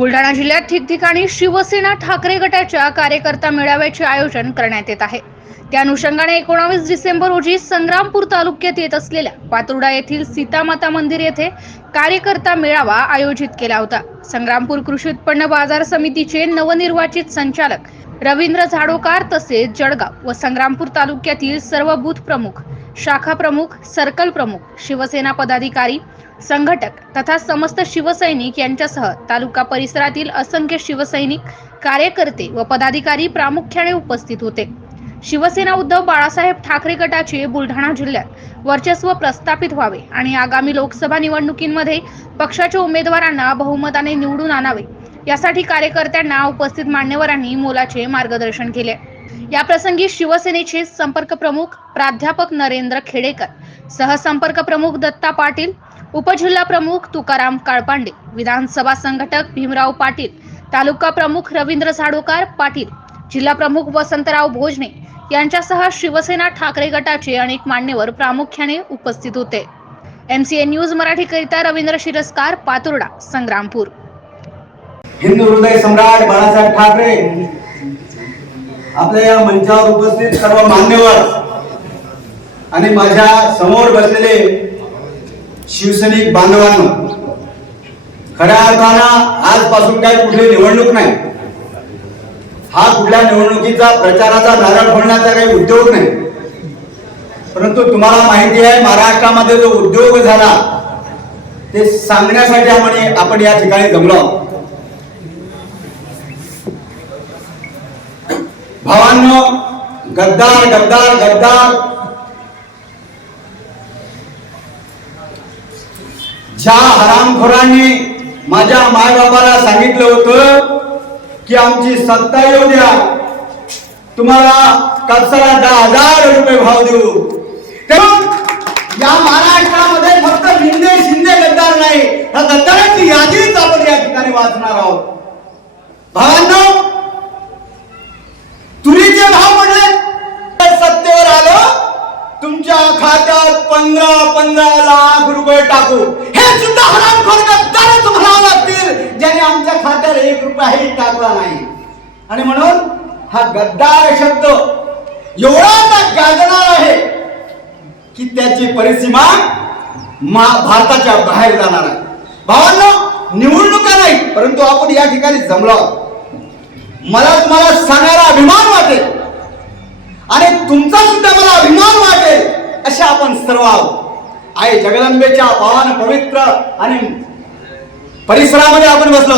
बुलढाणा जिल्ह्यात ठिकठिकाणी शिवसेना ठाकरे गटाच्या कार्यकर्ता मेळाव्याचे आयोजन करण्यात येत आहे. त्या अनुषंगाने एकोणावीस डिसेंबर रोजी संग्रामपूर तालुक्यात येत असलेल्या पातुर्डा येथील सीतामाता मंदिर येथे कार्यकर्ता मेळावा आयोजित केला होता. संग्रामपूर कृषी उत्पन्न बाजार समितीचे नवनिर्वाचित संचालक रवींद्र झाडोकार तसेच जळगाव व संग्रामपूर तालुक्यातील सर्व बूथ प्रमुख शाखा प्रमुख सर्कल प्रमुख शिवसेना पदाधिकारी संघटक तथा समस्त शिवसैनिक यांच्यासह तालुका परिसरातील असंख्य शिवसैनिक कार्यकर्ते व पदाधिकारी प्रामुख्याने उपस्थित होते. शिवसेना उद्धव बाळासाहेब ठाकरे गटाचे बुलढाणा जिल्ह्यात वर्चस्व प्रस्थापित व्हावे आणि आगामी लोकसभा निवडणुकीमध्ये पक्षाच्या उमेदवारांना बहुमताने निवडून आणावे यासाठी कार्यकर्त्यांना उपस्थित मान्यवरांनी मोलाचे मार्गदर्शन केले. या प्रसंगी शिवसेनेचे संपर्क प्रमुख प्राध्यापक नरेंद्र खेडेकर सहसंपर्क प्रमुख दत्ता पाटील उपजिल्हा प्रमुख तुकाराम काळपांडे विधानसभा संघटक भीमराव पाटील तालुका प्रमुख रवींद्र झाडोकार पाटील जिल्हा प्रमुख वसंतराव भोजने यांच्यासह शिवसेना ठाकरे गटाचे अनेक मान्यवर प्रामुख्याने उपस्थित होते. एमसीए न्यूज मराठीकरिता रवींद्र शिरस्कार पातुर्डा संग्रामपूर. हिंदू हृदय सम्राट बाळासाहेब ठाकरे आपल्या या मंचावर उपस्थित सर्व मान्यवर आणि माझ्यासमोर बसलेले शिवसैनिक बांधवांनो खऱ्या अर्थानं आजपासून काही कुठली निवडणूक नाही हा कुठल्या निवडणुकीचा प्रचाराचा नारळ फोडण्याचा काही उद्योग नाही परंतु तुम्हाला माहिती आहे महाराष्ट्रामध्ये जो उद्योग झाला ते सांगण्यासाठी आपण आपण या ठिकाणी जमलो आहोत. भावांनो गद्दार गद्दार गद्दार ज्या हरामखोरांनी माझ्या मायबापाला सांगितलं होतं की आमची सत्ता येऊ द्या. तुम्हाला कपसाला दहा हजार रुपये भाव देऊ. तेव्हा या महाराष्ट्रामध्ये फक्त हिंदे शिंदे गद्दार नाही या गद्दारांची यादीच आपण या ठिकाणी वाचणार आहोत. भावांनो तुम्ही जे भाव म्हणले तर सत्तेवर आलो. तुमच्या खात्यात पंधरा पंधरा लाख रुपये टाकू. हे सुद्धा हरामखोर गद्दारच म्हणावं लागतील ज्याने आमच्या खात्यात एक रुपयाही टाकला नाही. आणि म्हणून हा गद्दार शब्द एवढा गाजणार आहे की त्याची परिसीमा मा भारताच्या बाहेर जाणार आहे. भावांनो निवडणुका नाही परंतु आपण या ठिकाणी जमलो मला तुम्हाला सांगायला अभिमान वाटेल. आणि तुमचा सुद्धा मला अभिमान वाटेल असे आपण सर्व आहोत. आई जगदंबेच्या पावन पवित्र आणि परिसरामध्ये आपण बसलो.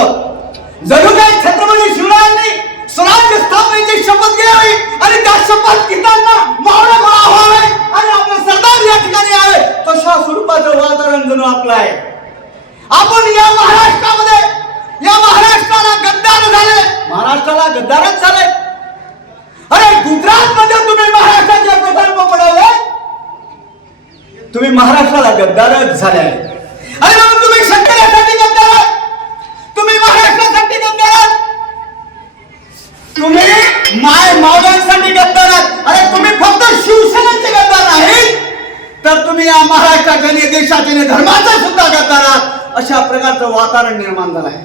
जणू काय छत्रपती शिवरायांनी स्वराज्य स्थापनेची शपथ घ्यावी आणि त्या शपथ घेताना मावळा गोळा व्हावे आणि आपले सरदार या ठिकाणी यावे. तशा स्वरूपाचं वातावरण जणू आपलं आहे. आपण या महाराष्ट्रामध्ये या महाराष्ट्राला गद्दार झाले. महाराष्ट्राला गद्दारच झाले अरे गुजरात मध्ये तुम्ही महाराष्ट्राचे प्रकल्प पडवले तुम्ही महाराष्ट्राला गद्दारच झाल्या अरे बाबा तुम्ही शेतकऱ्यासाठी गद्दार आहात. तुम्ही महाराष्ट्रासाठी गद्दार आहात. तुम्ही माय मावळ्यांसाठी गद्दार आहात. अरे तुम्ही फक्त शिवसेनेचे गद्दार नाही तर तुम्ही या महाराष्ट्राच्या देशाच्या धर्माचा सुद्धा गद्दार आहात. अशा प्रकारचं वातावरण निर्माण झालं आहे.